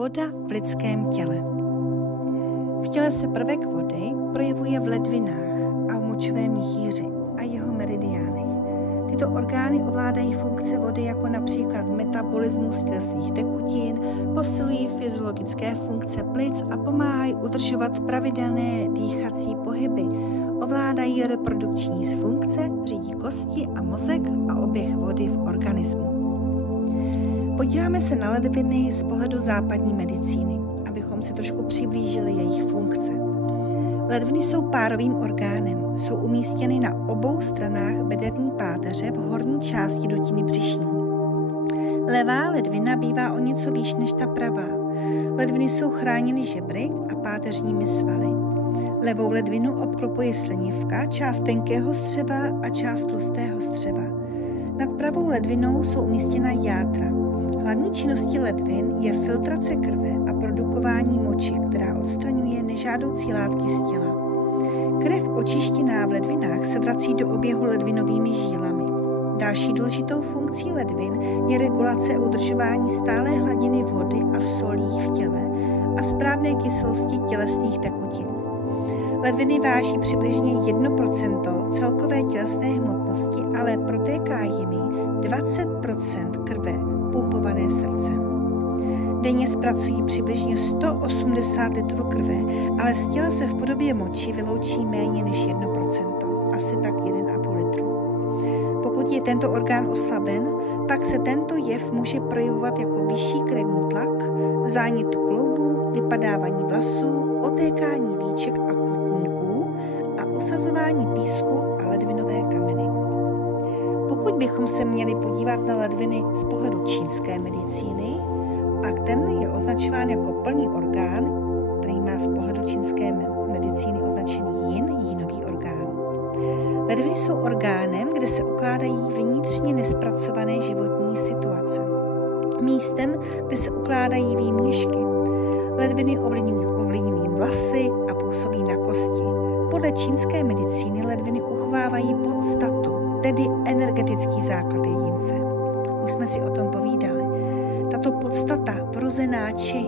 Voda v lidském těle. V těle se prvek vody projevuje v ledvinách a v močovém měchýři a jeho meridiánech. Tyto orgány ovládají funkce vody jako například metabolismus tělesných tekutin, posilují fyziologické funkce plic a pomáhají udržovat pravidelné dýchací pohyby. Ovládají reprodukční funkce, řídí kosti a mozek a oběh vody v organismu. Podíváme se na ledviny z pohledu západní medicíny, abychom si trošku přiblížili jejich funkce. Ledviny jsou párovým orgánem, jsou umístěny na obou stranách bederní páteře v horní části dutiny břišní. Levá ledvina bývá o něco výš než ta pravá. Ledviny jsou chráněny žebry a páteřními svaly. Levou ledvinu obklopuje slinivka, část tenkého střeva a část tlustého střeva. Nad pravou ledvinou jsou umístěna játra. Hlavní činností ledvin je filtrace krve a produkování moči, která odstraňuje nežádoucí látky z těla. Krev očištěná v ledvinách se vrací do oběhu ledvinovými žílami. Další důležitou funkcí ledvin je regulace a udržování stálé hladiny vody a solí v těle a správné kyselosti tělesných tekutin. Ledviny váží přibližně 1% celkové tělesné hmotnosti, ale protéká jimi 20% krve pumpované srdcem. Denně zpracují přibližně 180 litrů krve, ale z těla se v podobě moči vyloučí méně než 1%, asi tak 1,5 litru. Pokud je tento orgán oslaben, pak se tento jev může projevovat jako vyšší krevní tlak, zánět kloubů, vypadávání vlasů, otékání víček a kotníků a usazování písku a ledvinové kameny. Pokud bychom se měli podívat na ledviny z pohledu čínské medicíny, pak ten je označován jako plný orgán, který má z pohledu čínské medicíny označený jinový orgán. Ledviny jsou orgánem, kde se ukládají vnitřně nespracované životní situace. Místem, kde se ukládají výměšky. Ledviny ovlivňují vlasy a působí na kosti. Podle čínské medicíny ledviny uchovávají podstatu, tedy energetický základ jedince. Už jsme si o tom povídali. Tato podstata, vrozená či,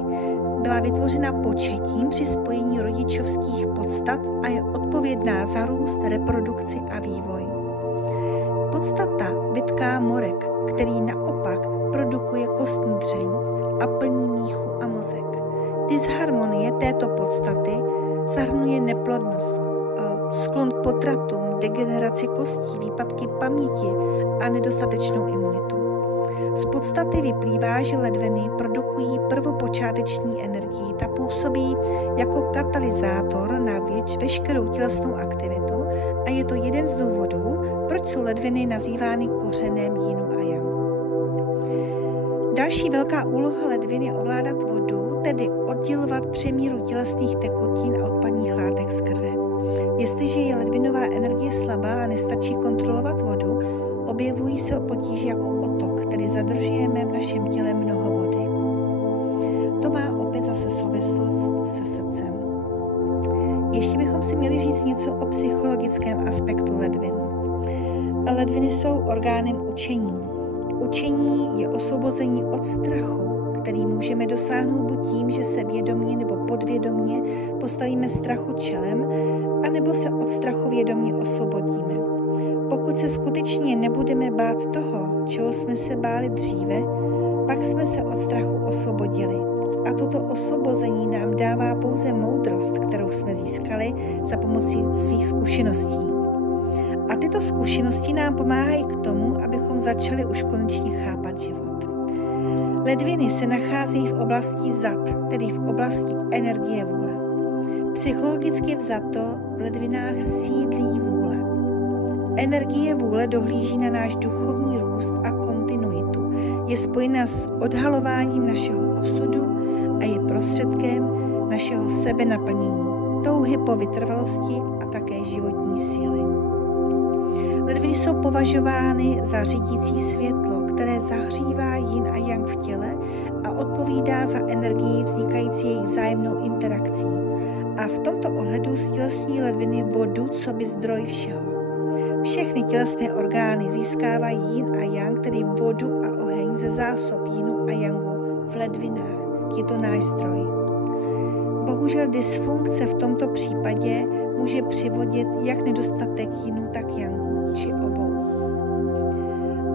byla vytvořena početím při spojení rodičovských podstat a je odpovědná za růst, reprodukci a vývoj. Podstata vytká morek, který naopak produkuje kostní dřeň a plní míchu a mozek. Disharmonie této podstaty zahrnuje neplodnost, sklon k potratům, degeneraci kostí, výpadky paměti a nedostatečnou imunitu. Z podstaty vyplývá, že ledviny produkují prvopočáteční energii. Ta působí jako katalyzátor na veškerou tělesnou aktivitu a je to jeden z důvodů, proč jsou ledviny nazývány kořenem jinu a jangu. Další velká úloha ledvin je ovládat vodu, tedy oddělovat přemíru tělesných tekutin a odpadních látek z krve. Jestliže je ledvinová energie slabá a nestačí kontrolovat vodu, objevují se potíže jako otok, který zadržujeme v našem těle mnoho vody. To má opět zase souvislost se srdcem. Ještě bychom si měli říct něco o psychologickém aspektu ledvin. Ledviny jsou orgánem učení. Učení je osvobození od strachu, který můžeme dosáhnout buď tím, že se vědomě nebo podvědomě postavíme strachu čelem, anebo se od strachu vědomě osvobodíme. Pokud se skutečně nebudeme bát toho, čeho jsme se báli dříve, pak jsme se od strachu osvobodili. A toto osvobození nám dává pouze moudrost, kterou jsme získali za pomocí svých zkušeností. A tyto zkušenosti nám pomáhají k tomu, abychom začali už konečně chápat život. Ledviny se nacházejí v oblasti zad, tedy v oblasti energie vůle. Psychologicky vzato v ledvinách sídlí vůle. Energie vůle dohlíží na náš duchovní růst a kontinuitu. Je spojena s odhalováním našeho osudu a je prostředkem našeho sebenaplnění, touhy po vytrvalosti a také životní síly. Ledviny jsou považovány za řídící světlo, které zahřívá yin a yang v těle a odpovídá za energii vznikající jejich vzájemnou interakcí. A v tomto ohledu stělesňují ledviny vodu coby zdroj všeho. Všechny tělesné orgány získávají yin a yang, tedy vodu a oheň ze zásob yinu a yangu v ledvinách. je to náš zdroj. Bohužel dysfunkce v tomto případě může přivodit jak nedostatek jinu, tak jangu, či obou.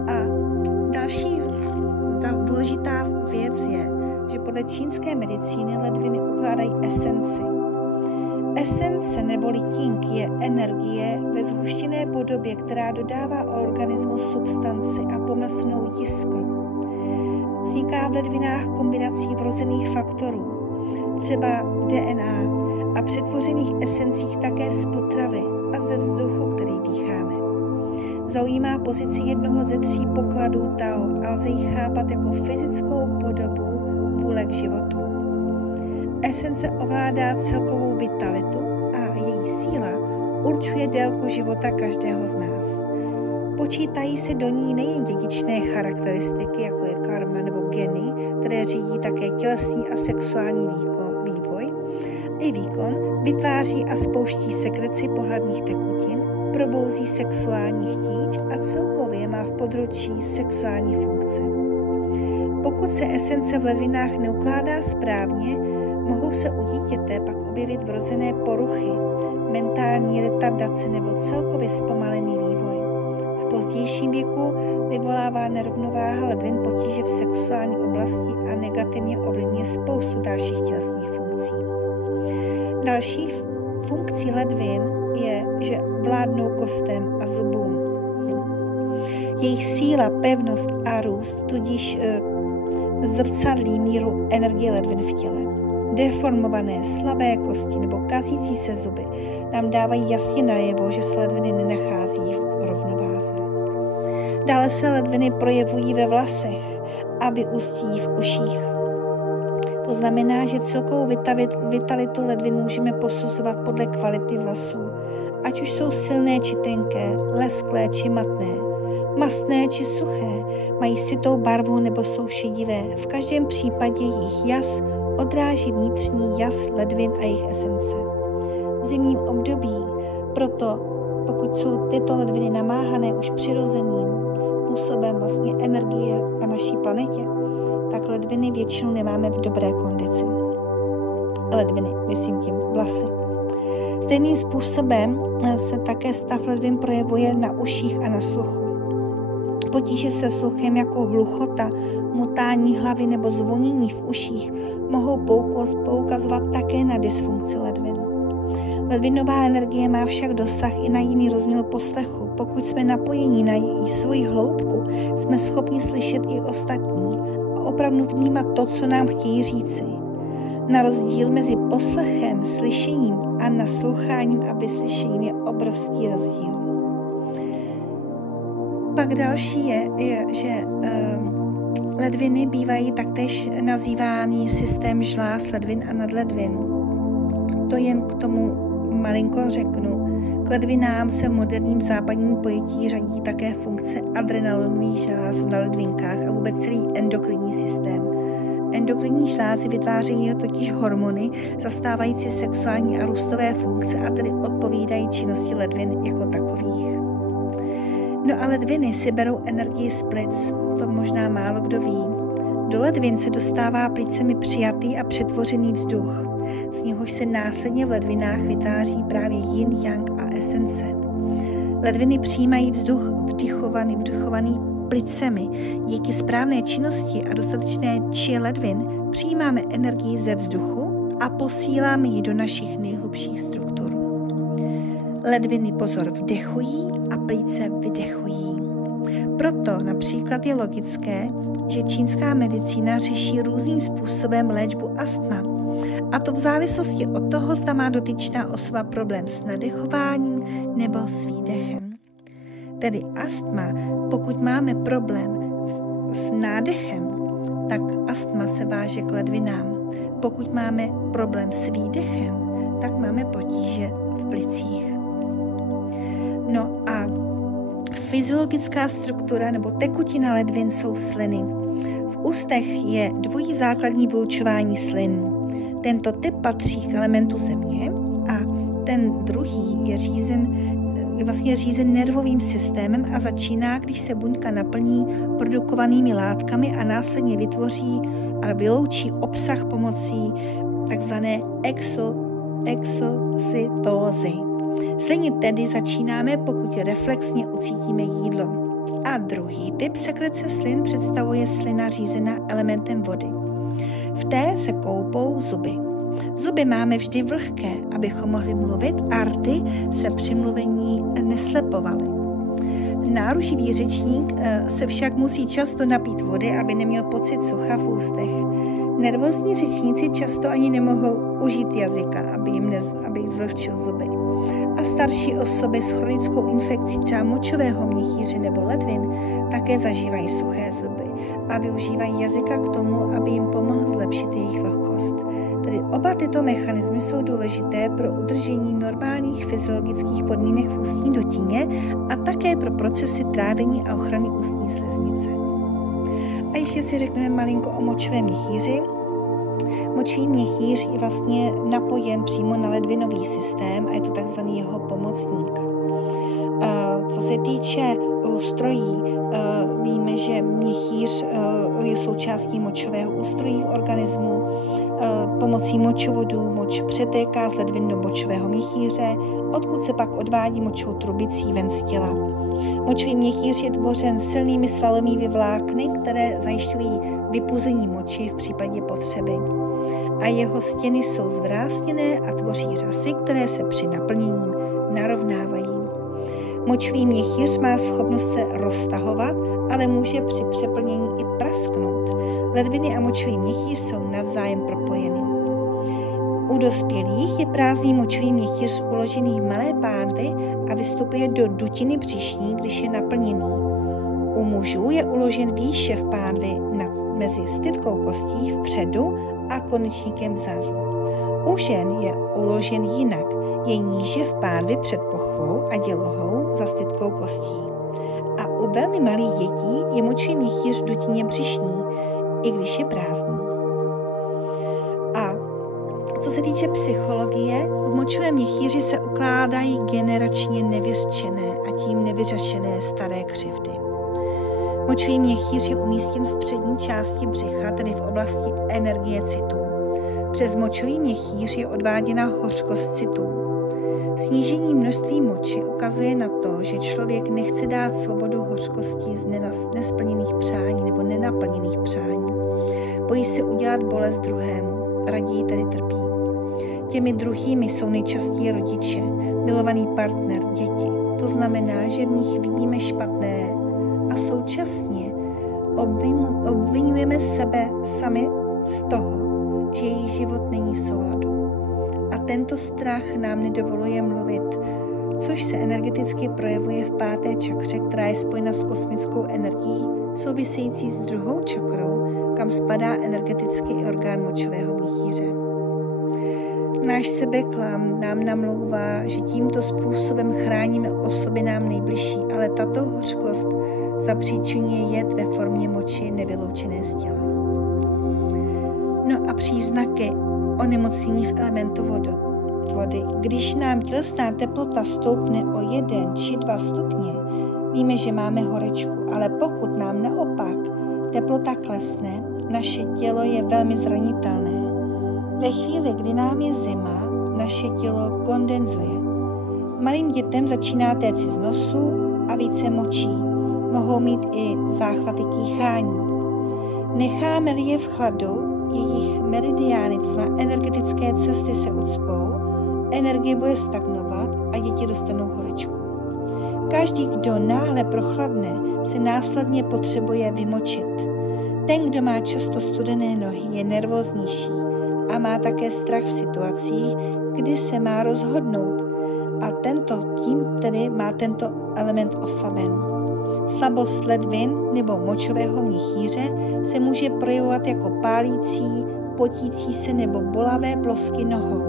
A další důležitá věc je, že podle čínské medicíny ledviny ukládají esenci. Esence neboli king je energie ve zhuštěné podobě, která dodává organismu substanci a pomyslnou jiskru. Vzniká v ledvinách kombinací vrozených faktorů, třeba DNA, a přetvořených esencích také z potravy a ze vzduchu, který dýcháme. Zaujímá pozici jednoho ze 3 pokladů Tao a lze ji chápat jako fyzickou podobu vůle k životu. Esence ovládá celkovou vitalitu a její síla určuje délku života každého z nás. Počítají se do ní nejen dědičné charakteristiky, jako je karma nebo geny, které řídí také tělesný a sexuální vývoj. I výkon vytváří a spouští sekreci pohlavních tekutin, probouzí sexuální chtíč a celkově má v područí sexuální funkce. Pokud se esence v ledvinách neukládá správně, mohou se u dítěte pak objevit vrozené poruchy, mentální retardace nebo celkově zpomalený vývoj. V pozdějším věku vyvolává nerovnováha ledvin potíže v sexuální oblasti a negativně ovlivňuje spoustu dalších tělesných funkcí. Další funkcí ledvin je, že vládnou kostem a zubům. Jejich síla, pevnost a růst tudíž zrcadlí míru energie ledvin v těle. Deformované, slabé kosti nebo kazící se zuby nám dávají jasně najevo, že se ledviny nenachází v rovnováze. Dále se ledviny projevují ve vlasech a vyústí v uších. To znamená, že celkovou vitalitu ledvin můžeme posuzovat podle kvality vlasů, ať už jsou silné či tenké, lesklé či matné, mastné či suché, mají sytou barvu nebo jsou šedivé. V každém případě jejich jas odráží vnitřní jas ledvin a jejich esence. V zimním období proto, pokud jsou tyto ledviny namáhané už přirozeným způsobem vlastně energie na naší planetě, tak ledviny většinou nemáme v dobré kondici. Ledviny, myslím tím vlasy. Stejným způsobem se také stav ledvin projevuje na uších a na sluchu. Potíže se sluchem jako hluchota, mutání hlavy nebo zvonění v uších mohou poukazovat také na dysfunkci ledvin. Ledvinová energie má však dosah i na jiný rozměr poslechu. Pokud jsme napojeni na svoji hloubku, jsme schopni slyšet i ostatní a opravdu vnímat to, co nám chtějí říci. Na rozdíl mezi poslechem, slyšením a nasloucháním a vyslyšením je obrovský rozdíl. Pak další je že ledviny bývají taktéž nazývány systém žláz ledvin a nadledvin. To jen k tomu malinko řeknu. K ledvinám se v moderním západním pojetí řadí také funkce adrenalinových žláz na ledvinkách a vůbec celý endokrinní systém. Endokrinní žlázy vytvářejí totiž hormony zastávající sexuální a růstové funkce a tedy odpovídají činnosti ledvin jako takových. No a ledviny si berou energii z plic, to možná málo kdo ví. Do ledvin se dostává plicemi přijatý a přetvořený vzduch, z něhož se následně v ledvinách vytváří právě yin, yang a esence. Ledviny přijímají vzduch vdychovaný plicemi. Díky správné činnosti a dostatečné či ledvin přijímáme energii ze vzduchu a posíláme ji do našich nejhlubších struktur. Ledviny pozor vdechují a plíce vydechují. Proto například je logické, že čínská medicína řeší různým způsobem léčbu astma. A to v závislosti od toho, zda má dotyčná osoba problém s nadechováním nebo s výdechem. Tedy astma, pokud máme problém s nádechem, tak astma se váže k ledvinám. Pokud máme problém s výdechem, tak máme potíže v plicích. No a fyziologická struktura nebo tekutina ledvin jsou sliny. V ústech je dvojí základní vylučování slin. Tento typ patří k elementu země a ten druhý je řízen nervovým systémem a začíná, když se buňka naplní produkovanými látkami a následně vytvoří ale vyloučí obsah pomocí takzvané exocytózy. Slinit tedy začínáme, pokud reflexně ucítíme jídlo. A druhý typ sekrece slin představuje slina řízená elementem vody. V té se koupou zuby. Zuby máme vždy vlhké, abychom mohli mluvit, a rty se při mluvení neslepovaly. Náruživý řečník se však musí často napít vody, aby neměl pocit sucha v ústech. Nervózní řečníci často ani nemohou užít jazyka, aby jim zvlhčil zuby. A starší osoby s chronickou infekcí třeba močového měchýře nebo ledvin také zažívají suché zuby a využívají jazyka k tomu, aby jim pomohl zlepšit jejich vlhkost. Tedy oba tyto mechanismy jsou důležité pro udržení normálních fyziologických podmínek v ústní dutině a také pro procesy trávení a ochrany ústní sliznice. A ještě si řekneme malinko o močovém měchýři. Močový měchýř je vlastně napojen přímo na ledvinový systém a je to takzvaný jeho pomocník. Co se týče ústrojí, víme, že měchýř je součástí močového ústrojí organismu. Pomocí močovodů moč přetéká z ledvin do močového měchýře, odkud se pak odvádí močovou trubicí ven z těla. Močový měchýř je tvořen silnými svalovými vlákny, které zajišťují vypuzení moči v případě potřeby. A jeho stěny jsou zvrásněné a tvoří řasy, které se při naplnění narovnávají. Močový měchýř má schopnost se roztahovat, ale může při přeplnění i prasknout. Ledviny a močový měchýř jsou navzájem propojeny. U dospělých je prázdný močový měchýř uložený v malé pánvi a vystupuje do dutiny břišní, když je naplněný. U mužů je uložen výše v pánvi mezi stytkou kostí vpředu a konečníkem vzadu. U žen je uložen jinak, je níže v pánvi před pochvou a dělohou za stytkou kostí. A u velmi malých dětí je močový měchýř v dutině břišní, i když je prázdný. A co se týče psychologie, v močovém měchýři se ukládají generačně nevyřčené a tím nevyřešené staré křivdy. Močový měchýř je umístěn v přední části břicha, tedy v oblasti energie citů. Přes močový měchýř je odváděna hořkost citů. Snížení množství moči ukazuje na to, že člověk nechce dát svobodu hořkosti z nesplněných přání nebo nenaplněných přání. Bojí se udělat bolest druhému, raději tedy trpí. Těmi druhými jsou nejčastěji rodiče, milovaný partner, děti. To znamená, že v nich vidíme špatné a současně obvinujeme sebe sami z toho, že jejich život není v souladu. A tento strach nám nedovoluje mluvit, což se energeticky projevuje v 5. čakře, která je spojena s kosmickou energií, související s 2. čakrou, kam spadá energeticky i orgán močového měchýře. Náš sebeklam nám namlouvá, že tímto způsobem chráníme osoby nám nejbližší, ale tato hořkost zapříčiňuje jed ve formě moči nevyloučené z těla. No a příznaky onemocnění v elementu vody. Když nám tělesná teplota stoupne o 1 či 2 stupně, víme, že máme horečku, ale pokud nám naopak teplota klesne, naše tělo je velmi zranitelné. Ve chvíli, kdy nám je zima, naše tělo kondenzuje. Malým dětem začíná téci z nosu a více močí. Mohou mít i záchvaty kýchání. Necháme-li je v chladu, jejich meridiány, to znamená energetické cesty, se ucpou, energie bude stagnovat a děti dostanou horečku. Každý, kdo náhle prochladne, se následně potřebuje vymočit. Ten, kdo má často studené nohy, je nervóznější a má také strach v situacích, kdy se má rozhodnout, a tím tedy má tento element oslaben. Slabost ledvin nebo močového měchýře se může projevovat jako pálící, potící se nebo bolavé plosky nohou.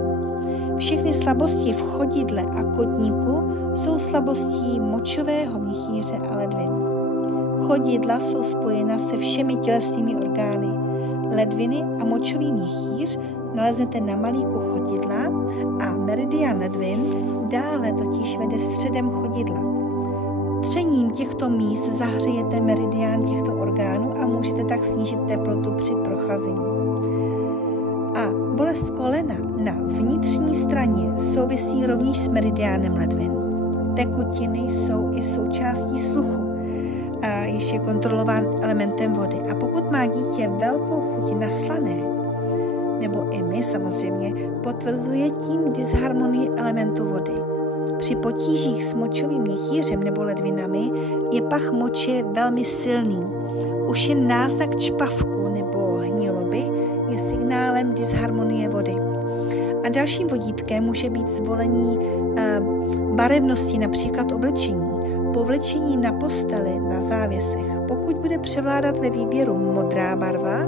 Všechny slabosti v chodidle a kotníku jsou slabostí močového měchýře a ledvin. Chodidla jsou spojena se všemi tělesnými orgány. Ledviny a močový měchýř naleznete na malíku chodidla a meridian ledvin dále totiž vede středem chodidla. Tření Ochlazením těchto míst zahřejete meridián těchto orgánů a můžete tak snížit teplotu při prochlazení. A bolest kolena na vnitřní straně souvisí rovněž s meridiánem ledvin. Tekutiny jsou i součástí sluchu, jež je kontrolován elementem vody. A pokud má dítě velkou chuť na slané, nebo i my samozřejmě, potvrzuje tím disharmonii elementu vody. Při potížích s močovým měchýřem nebo ledvinami je pach moči velmi silný. Už jen náznak čpavku nebo hniloby je signálem disharmonie vody. A dalším vodítkem může být zvolení barevnosti, například oblečení. Povlečení na posteli, na závěsech. Pokud bude převládat ve výběru modrá barva,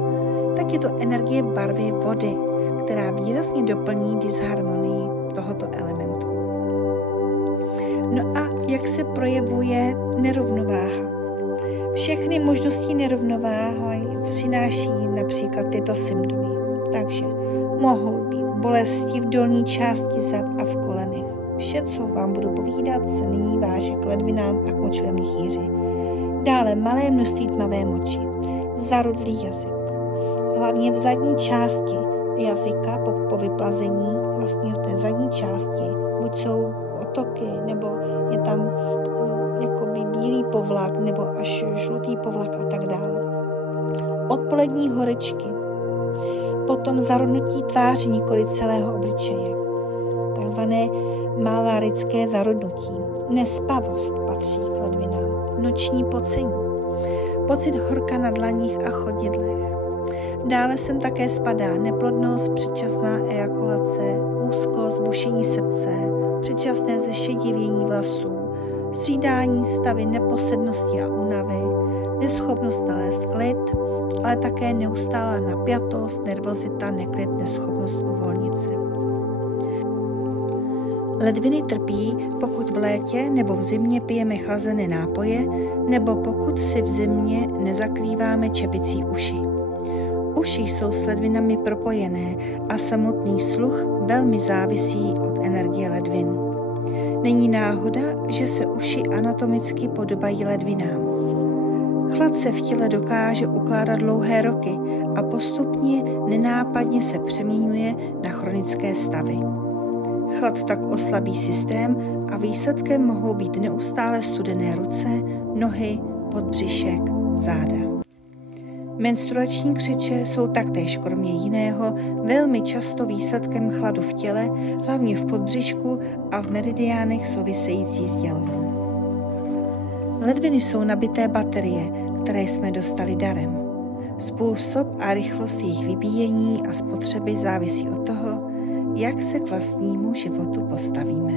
tak je to energie barvy vody, která výrazně doplní disharmonii tohoto elementu. No a jak se projevuje nerovnováha? Všechny možnosti nerovnováhy přináší například tyto symptomy. Takže mohou být bolesti v dolní části zad a v kolenech. Vše, co vám budu povídat, se nyní váže k ledvinám a k močovému měchýři. Dále malé množství tmavé moči, zarudlý jazyk. Hlavně v zadní části jazyka po vyplazení, vlastně v té zadní části, buď jsou otoky, nebo je tam jakoby bílý povlak, nebo až žlutý povlak a tak dále. Odpolední horečky, potom zarudnutí tváře, nikoli celého obličeje, takzvané malarické zarudnutí. Nespavost patří k ledvinám, noční pocení, pocit horka na dlaních a chodidlech. Dále sem také spadá neplodnost, předčasná ejakulace, úzkost, bušení srdce, předčasné zešedivění vlasů, střídání stavy neposednosti a únavy, neschopnost nalézt klid, ale také neustálá napjatost, nervozita, neklid, neschopnost uvolnit se. Ledviny trpí, pokud v létě nebo v zimě pijeme chlazené nápoje, nebo pokud si v zimě nezakrýváme čepicí uši. Uši jsou s ledvinami propojené a samotný sluch velmi závisí od energie ledvin. Není náhoda, že se uši anatomicky podobají ledvinám. Chlad se v těle dokáže ukládat dlouhé roky a postupně nenápadně se přeměňuje na chronické stavy. Chlad tak oslabí systém a výsledkem mohou být neustále studené ruce, nohy, podbřišek, záda. Menstruační křeče jsou taktéž kromě jiného velmi často výsledkem chladu v těle, hlavně v podbřišku a v meridiánech související s dělovou. Ledviny jsou nabité baterie, které jsme dostali darem. Způsob a rychlost jejich vybíjení a spotřeby závisí od toho, jak se k vlastnímu životu postavíme.